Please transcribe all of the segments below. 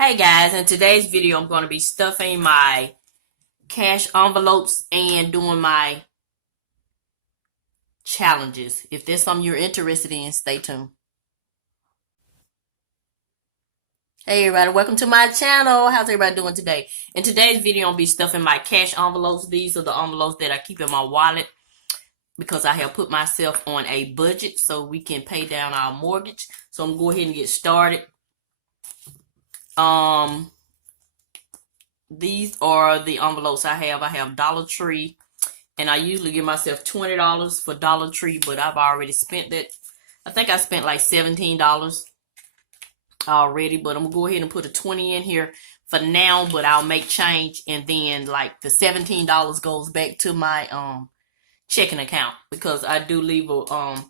Hey guys, in today's video I'm going to be stuffing my cash envelopes and doing my challenges. If there's something you're interested in, stay tuned. Hey everybody, welcome to my channel. How's everybody doing today? In today's video I'll be stuffing my cash envelopes. These are the envelopes that I keep in my wallet because I have put myself on a budget so we can pay down our mortgage. So I'm going to go ahead and get started. These are the envelopes I have. I have Dollar Tree, and I usually give myself $20 for Dollar Tree, but I've already spent that. I think I spent like $17 already, but I'm going to go ahead and put a 20 in here for now, but I'll make change, and then like the $17 goes back to my checking account because I do leave a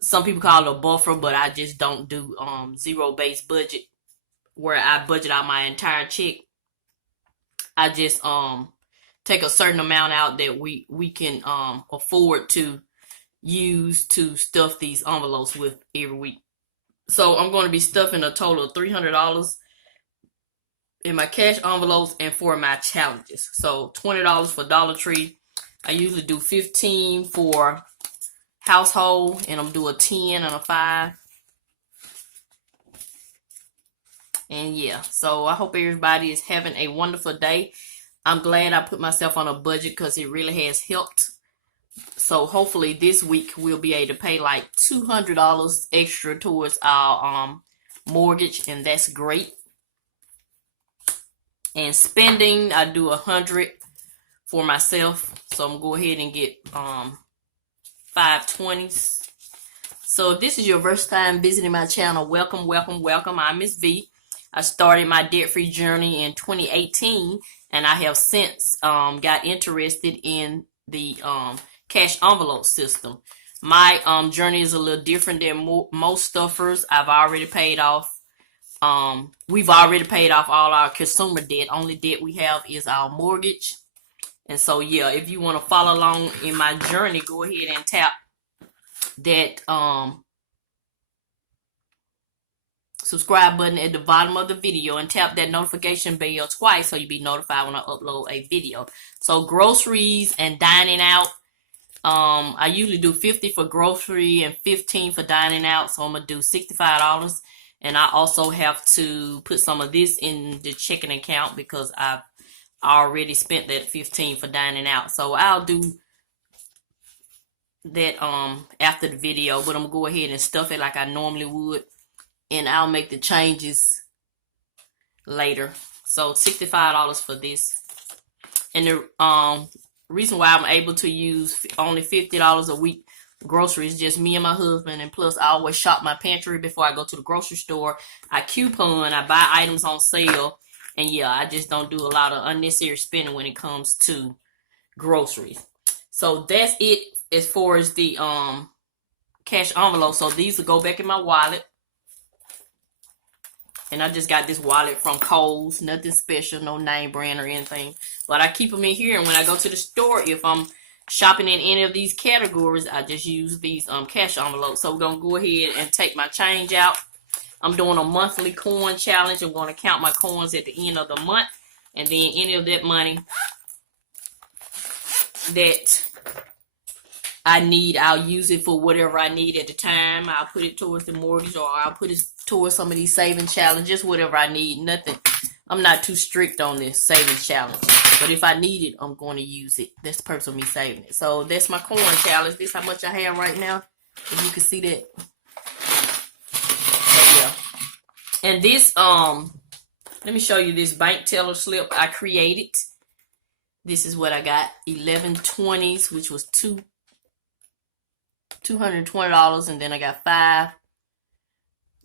some people call it a buffer, but I just don't do zero-based budget where I budget out my entire check. I just take a certain amount out that we can afford to use to stuff these envelopes with every week. So I'm going to be stuffing a total of $300 in my cash envelopes and for my challenges. So $20 for Dollar Tree. I usually do $15 for household, and I'm doing a 10 and a 5. And yeah, so I hope everybody is having a wonderful day. I'm glad I put myself on a budget because it really has helped. So hopefully this week we'll be able to pay like $200 extra towards our mortgage, and that's great. And spending, I do $100 for myself. So I'm gonna go ahead and get 520s. So if this is your first time visiting my channel, welcome, welcome, welcome. I'm Mrs Vee. I started my debt-free journey in 2018, and I have since got interested in the cash envelope system. My journey is a little different than most stuffers. I've already paid off. We've already paid off all our consumer debt. Only debt we have is our mortgage. And so, yeah, if you want to follow along in my journey, go ahead and tap that subscribe button at the bottom of the video and tap that notification bell twice so you'll be notified when I upload a video. So groceries and dining out, I usually do $50 for grocery and $15 for dining out, so I'm gonna do $65. And I also have to put some of this in the checking account because I've already spent that $15 for dining out. So I'll do that after the video, but I'm gonna go ahead and stuff it like I normally would, and I'll make the changes later. So $65 for this. And the reason why I'm able to use only $50 a week groceries, just me and my husband, and plus I always shop my pantry before I go to the grocery store. I coupon, I buy items on sale, and yeah, I just don't do a lot of unnecessary spending when it comes to groceries. So that's it as far as the cash envelope. So these will go back in my wallet. And I just got this wallet from Kohl's. Nothing special, no name brand or anything. But I keep them in here. And when I go to the store, if I'm shopping in any of these categories, I just use these cash envelopes. So we're going to go ahead and take my change out. I'm doing a monthly coin challenge. I'm going to count my coins at the end of the month. And then any of that money that I need, I'll use it for whatever I need at the time. I'll put it towards the mortgage, or I'll put it towards some of these saving challenges, whatever I need. Nothing. I'm not too strict on this saving challenge. But if I need it, I'm going to use it. That's the purpose of me saving it. So that's my coin challenge. This is how much I have right now. If you can see that. So yeah. And this, let me show you this bank teller slip I created. This is what I got. 11 20s, which was $220, and then I got 5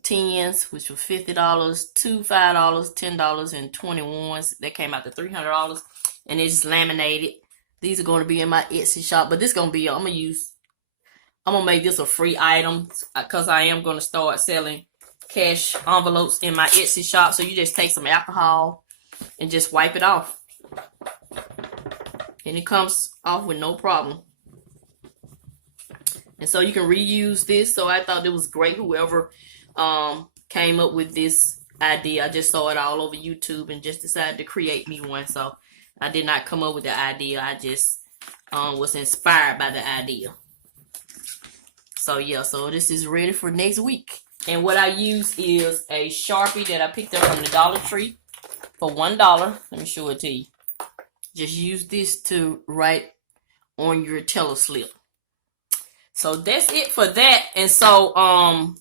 10s, which was $50, 2 $5, $10, and 21s. That came out to $300, and it's laminated. These are going to be in my Etsy shop, but this is going to be, I'm gonna make this a free item because I am going to start selling cash envelopes in my Etsy shop. So you just take some alcohol and just wipe it off, and it comes off with no problem. And so you can reuse this. So I thought it was great. Whoever came up with this idea. I just saw it all over YouTube and just decided to create me one. So I did not come up with the idea. I just was inspired by the idea. So yeah, so this is ready for next week. And what I use is a Sharpie that I picked up from the Dollar Tree for $1. Let me show it to you. Just use this to write on your teller slip. So that's it for that. And so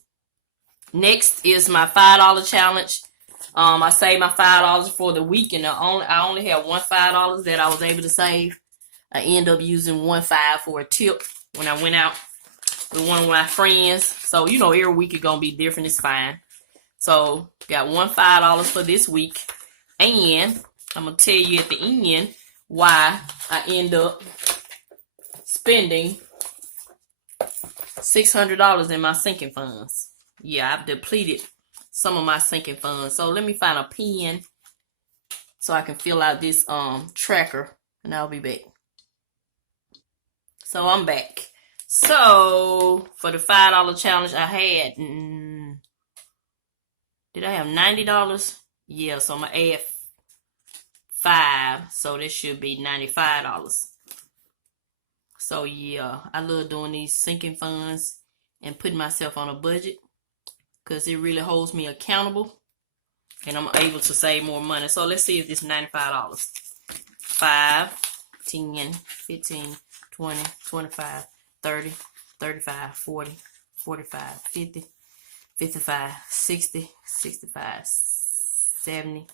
next is my $5 challenge. I saved my $5 for the week, and I only had one $5 that I was able to save. I end up using $1.5 for a tip when I went out with one of my friends. So, you know, every week it's going to be different. It's fine. So, got $5 for this week. And I'm going to tell you at the end why I end up spending $600 in my sinking funds. Yeah, I've depleted some of my sinking funds. So, let me find a pen so I can fill out this tracker, and I'll be back. So, I'm back. So, for the $5 challenge, I had, did I have $90? Yeah, so I'm going to add 5, so this should be $95. So, yeah, I love doing these sinking funds and putting myself on a budget because it really holds me accountable and I'm able to save more money. So, let's see if this is $95. 5, 10, 15, 20, 25, 30, 35, 40, 45, 50, 55, 60, 65, 70,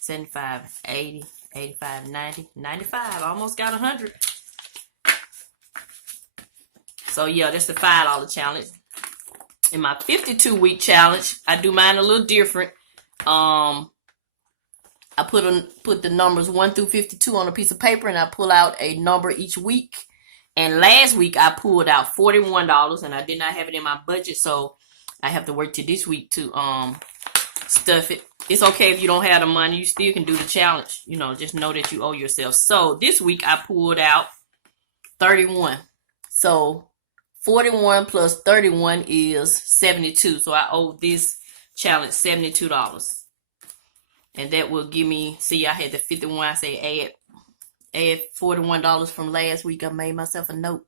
75, 80, 85, 90, 95. Almost got 100. So, yeah, that's the $5 challenge. In my 52-week challenge, I do mine a little different. I put the numbers 1 through 52 on a piece of paper, and I pull out a number each week. And last week, I pulled out $41, and I did not have it in my budget, so I have to work to this week to stuff it. It's okay if you don't have the money. You still can do the challenge. You know, just know that you owe yourself. So, this week, I pulled out 31. So, 41 plus 31 is 72. So, I owe this challenge $72. And that will give me, see, I had the 51. I say add $41 from last week. I made myself a note.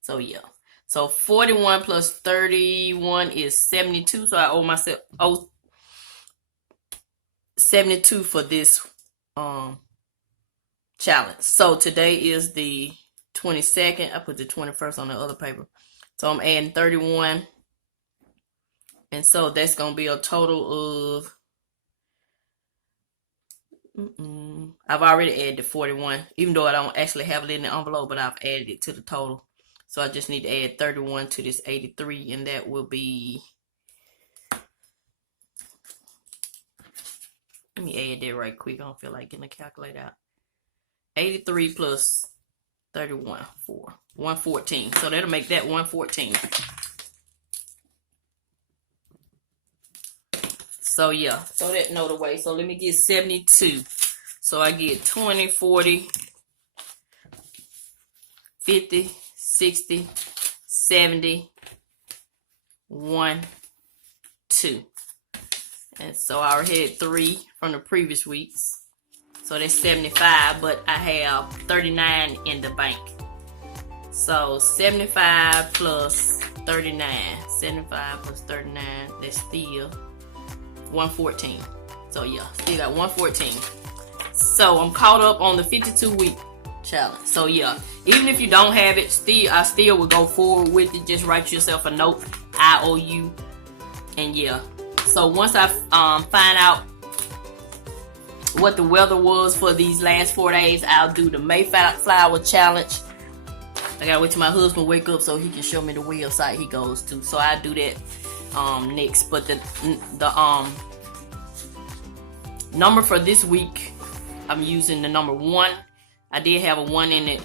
So, yeah. So, 41 plus 31 is 72. So, I owe myself 72 for this challenge. So, today is the 22nd. I put the 21st on the other paper. So, I'm adding 31. And so, that's going to be a total of I've already added the 41, even though I don't actually have it in the envelope, but I've added it to the total. So I just need to add 31 to this 83, and that will be, let me add that right quick. I don't feel like getting a calculator out. 83 plus 31, 114. So that'll make that 114. So, yeah. So that note away. So, let me get 72. So, I get 20, 40, 50, 60, 70, 1, 2. And so, I already had 3 from the previous weeks. So, that's 75. But I have 39 in the bank. So, 75 plus 39. 75 plus 39. That's still 114. So yeah, still got 114. So I'm caught up on the 52-week challenge. So yeah, even if you don't have it, I still will go forward with it. Just write yourself a note. I owe you. And yeah. So once I find out what the weather was for these last 4 days, I'll do the Mayflower challenge. I gotta wait till my husband wake up so he can show me the website he goes to. So I do that next. But the number for this week, I'm using the number 1. I did have a 1 in it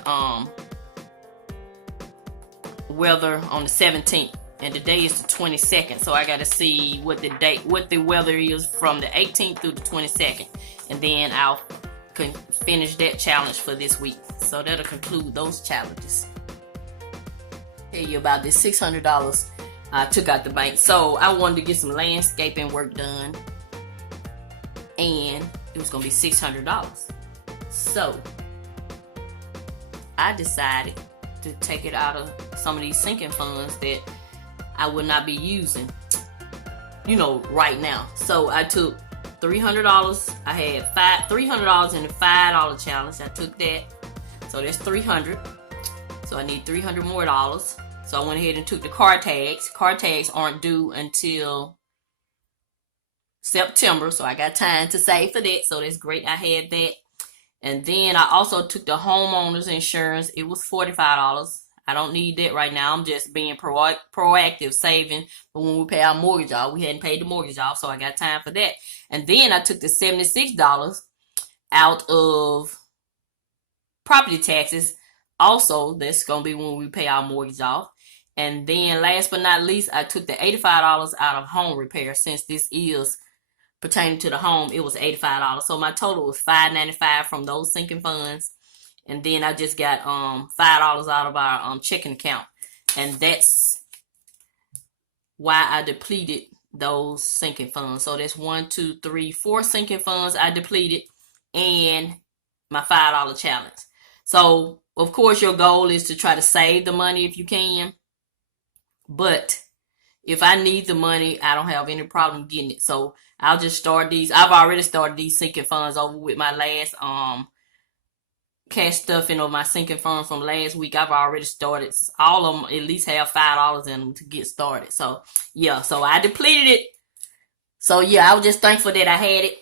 weather on the 17th, and today is the 22nd. So I gotta see what the weather is from the 18th through the 22nd, and then I'll finish that challenge for this week. So that'll conclude those challenges. Tell you about this $600 I took out the bank. So I wanted to get some landscaping work done. and it was gonna be $600. So I decided to take it out of some of these sinking funds that I would not be using, you know, right now. So I took $300. I had $300 in the $5 challenge. I took that, so that's $300. So I need $300 more dollars. So I went ahead and took the car tags. Car tags aren't due until September, so I got time to save for that. So that's great. I had that. And then I also took the homeowner's insurance. It was $45. I don't need that right now. I'm just being proactive, saving for when we pay our mortgage off. We hadn't paid the mortgage off, so I got time for that. And then I took the $76 out of property taxes. Also, that's going to be when we pay our mortgage off. And then last but not least, I took the $85 out of home repair. Since this is pertaining to the home, it was $85. So my total was $595 from those sinking funds. And then I just got $5 out of our checking account. And that's why I depleted those sinking funds. So that's 1, 2, 3, 4 sinking funds I depleted, and my $5 challenge. So of course your goal is to try to save the money if you can. But if I need the money, I don't have any problem getting it. So I'll just start these. I've already started these sinking funds over with my last cash stuffing of my sinking fund from last week. I've already started. All of them at least have $5 in them to get started. So yeah, so I depleted it. So yeah, I was just thankful that I had it,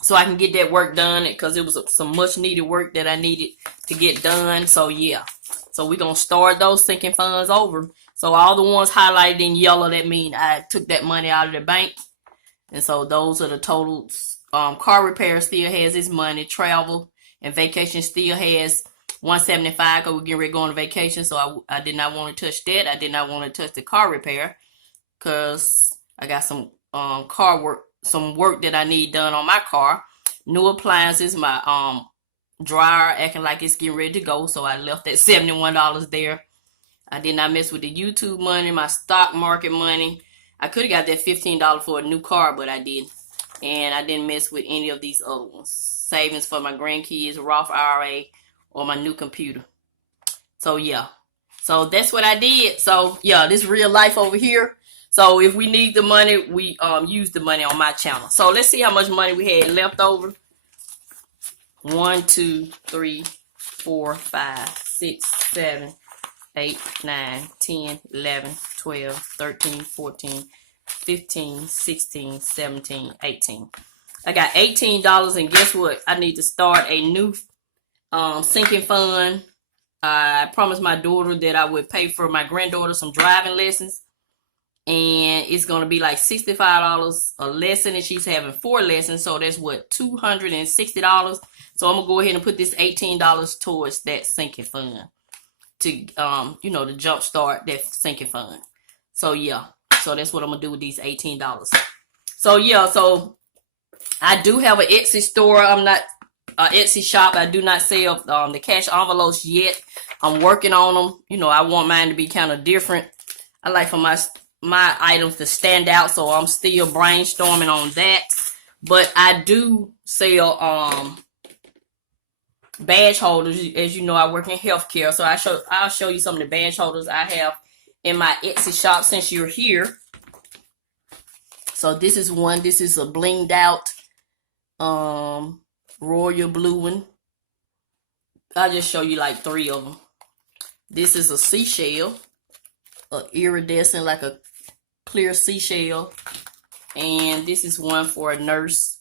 so I can get that work done, because it was some much needed work that I needed to get done. So yeah, so we're gonna start those sinking funds over. So all the ones highlighted in yellow, that mean I took that money out of the bank. And so those are the totals. Car repair still has its money. Travel and vacation still has $175, because we're getting ready to go on vacation. So I did not want to touch that. I did not want to touch the car repair, because I got some some work that I need done on my car. New appliances, my dryer acting like it's getting ready to go, so I left that $71 there. I did not mess with the YouTube money, my stock market money. I could have got that $15 for a new car, but I didn't. And I didn't mess with any of these other ones. Savings for my grandkids, Roth IRA, or my new computer. So yeah. So that's what I did. So yeah, this real life over here. So if we need the money, we use the money on my channel. So let's see how much money we had left over. 1, 2, 3, 4, 5, 6, 7, 8, 9, 10, 11, 12, 13, 14, 15, 16, 17, 18. I got $18, and guess what? I need to start a new sinking fund. I promised my daughter that I would pay for my granddaughter some driving lessons, and it's going to be like $65 a lesson, and she's having 4 lessons, so that's what, $260. So I'm going to go ahead and put this $18 towards that sinking fund to, you know, to jumpstart that sinking fund. So yeah, so that's what I'm going to do with these $18. So yeah, so I do have an Etsy store. I'm not Etsy shop. I do not sell the cash envelopes yet. I'm working on them. You know, I want mine to be kind of different. I like for my items to stand out, so I'm still brainstorming on that. But I do sell badge holders. As you know, I work in healthcare, so I'll show you some of the badge holders I have in my Etsy shop since you're here. So this is one. This is a blinged out royal blue one. I'll just show you like 3 of them. This is a seashell, iridescent, like a clear seashell. And this is one for a nurse.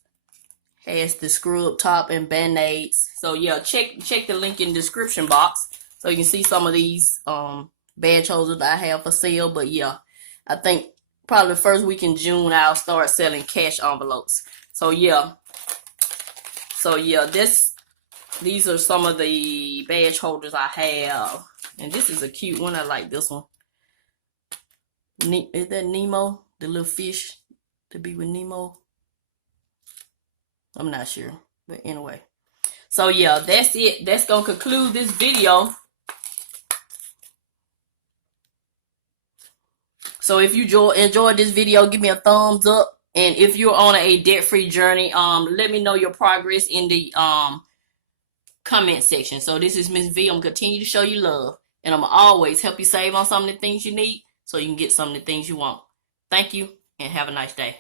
Has the screw up top and band-aids. So yeah, check the link in the description box so you can see some of these badge holders that I have for sale. But yeah, I think probably the first week in June I'll start selling cash envelopes. So yeah, these are some of the badge holders I have. And this is a cute one. I like this one. Is that Nemo? The little fish to be with Nemo? I'm not sure. But anyway. So yeah, that's it. That's going to conclude this video. So if you enjoyed this video, give me a thumbs up. And if you're on a debt-free journey, let me know your progress in the comment section. So this is Mrs Vee. I'm gonna continue to show you love, and I'm gonna always help you save on some of the things you need so you can get some of the things you want. Thank you, and have a nice day.